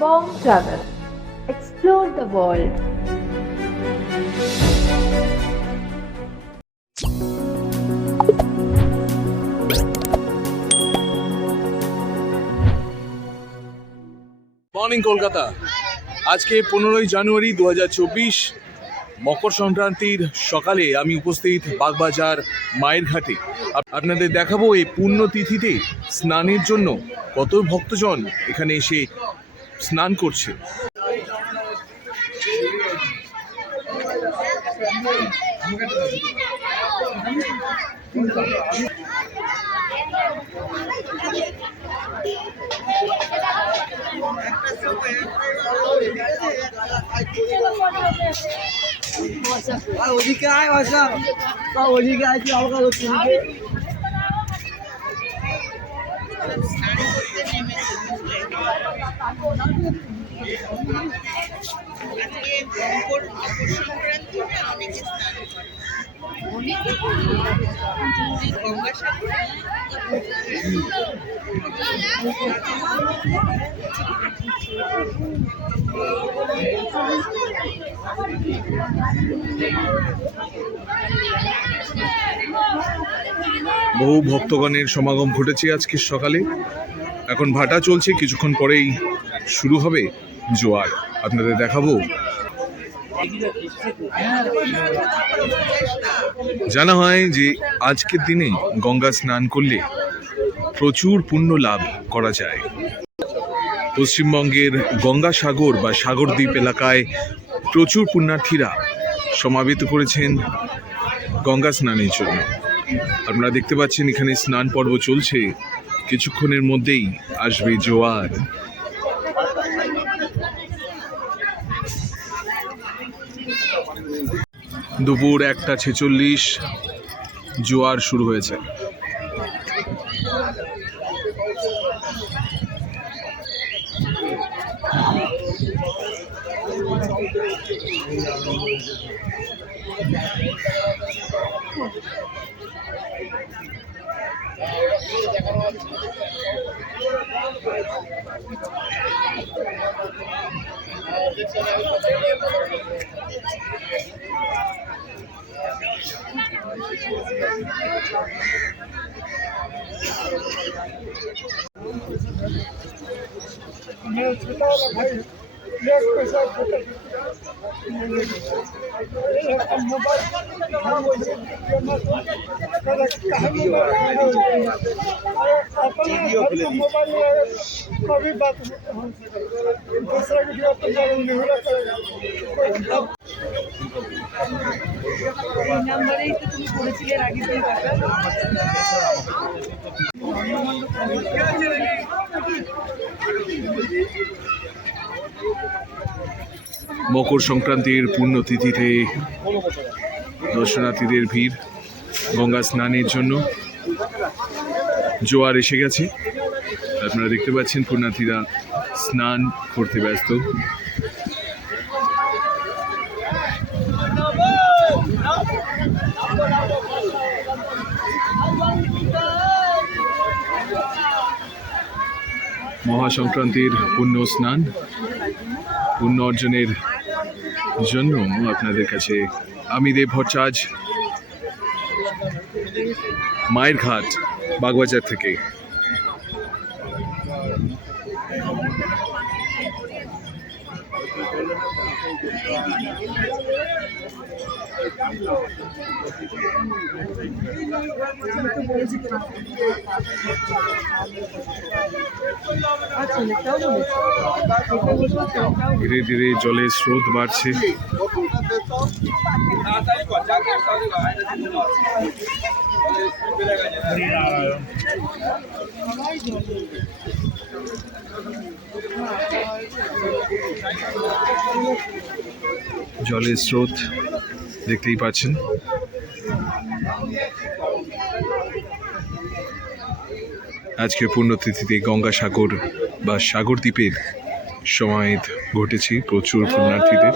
Home Travel. Explore the world. Morning Kolkata আজকে পনেরোই জানুয়ারি দু হাজার চব্বিশ, মকর সংক্রান্তির সকালে আমি উপস্থিত বাগবাজার মায়ের ঘাটে আপ- আপনাদের দেখাবো এই পুণ্যতিথিতে স্নানের জন্য কত ভক্তজন এখানে এসে স্নান করছে। ওদিকে আয় বাসা ওদিকে আয় তুই আমাকে বহু ভক্তগণের সমাগম ঘটেছে আজকে সকালে। এখন ভাটা চলছে কিছুক্ষণ পরেই শুরু হবে জোয়ার। আপনাদের দেখাবো। জানা হয় যে আজকের দিনে গঙ্গা স্নান করলে প্রচুর পুণ্য লাভ করা যায়। পশ্চিমবঙ্গের গঙ্গাসাগর বা সাগরদ্বীপ এলাকায় প্রচুর পুণ্যার্থীরা সমাবেত করেছেন গঙ্গা স্নানের জন্য। আপনারা দেখতে পাচ্ছেন এখানে স্নান পর্ব চলছে। কিছুক্ষণের মধ্যেই আসবে জোয়ার। দুপুর একটা ছেচল্লিশ জোয়ার শুরু হয়েছে। ছোট ভাই कभी बात दूसरा वीडियो तो नहीं करेगा এই নাম্বারেই তো তুমি করেছিলে এর আগের মকর সংক্রান্তির পুণ্যতিথিতে দর্শনার্থীদের ভিড়, গঙ্গা স্নানের জন্য জোয়ার এসে গেছে। আপনারা দেখতে পাচ্ছেন পুণ্যার্থীরা স্নান করতে ব্যস্ত। মহাসংক্রান্তির পুণ্য স্নান, পুণ্য অর্জনের জন্য আপনাদের কাছে আমি দেব ভট্টাচার্য মায়ের ঘাট বাগবাজার থেকে। ধীরে ধীরে জলের স্রোত বাড়ছে। জলের স্রোত দেখতেই পাচ্ছেন। আজকে পুণ্যতিথিতে গঙ্গাসাগর বা সাগর দ্বীপের সময় ঘটেছে প্রচুর পুণ্যার্থীদের।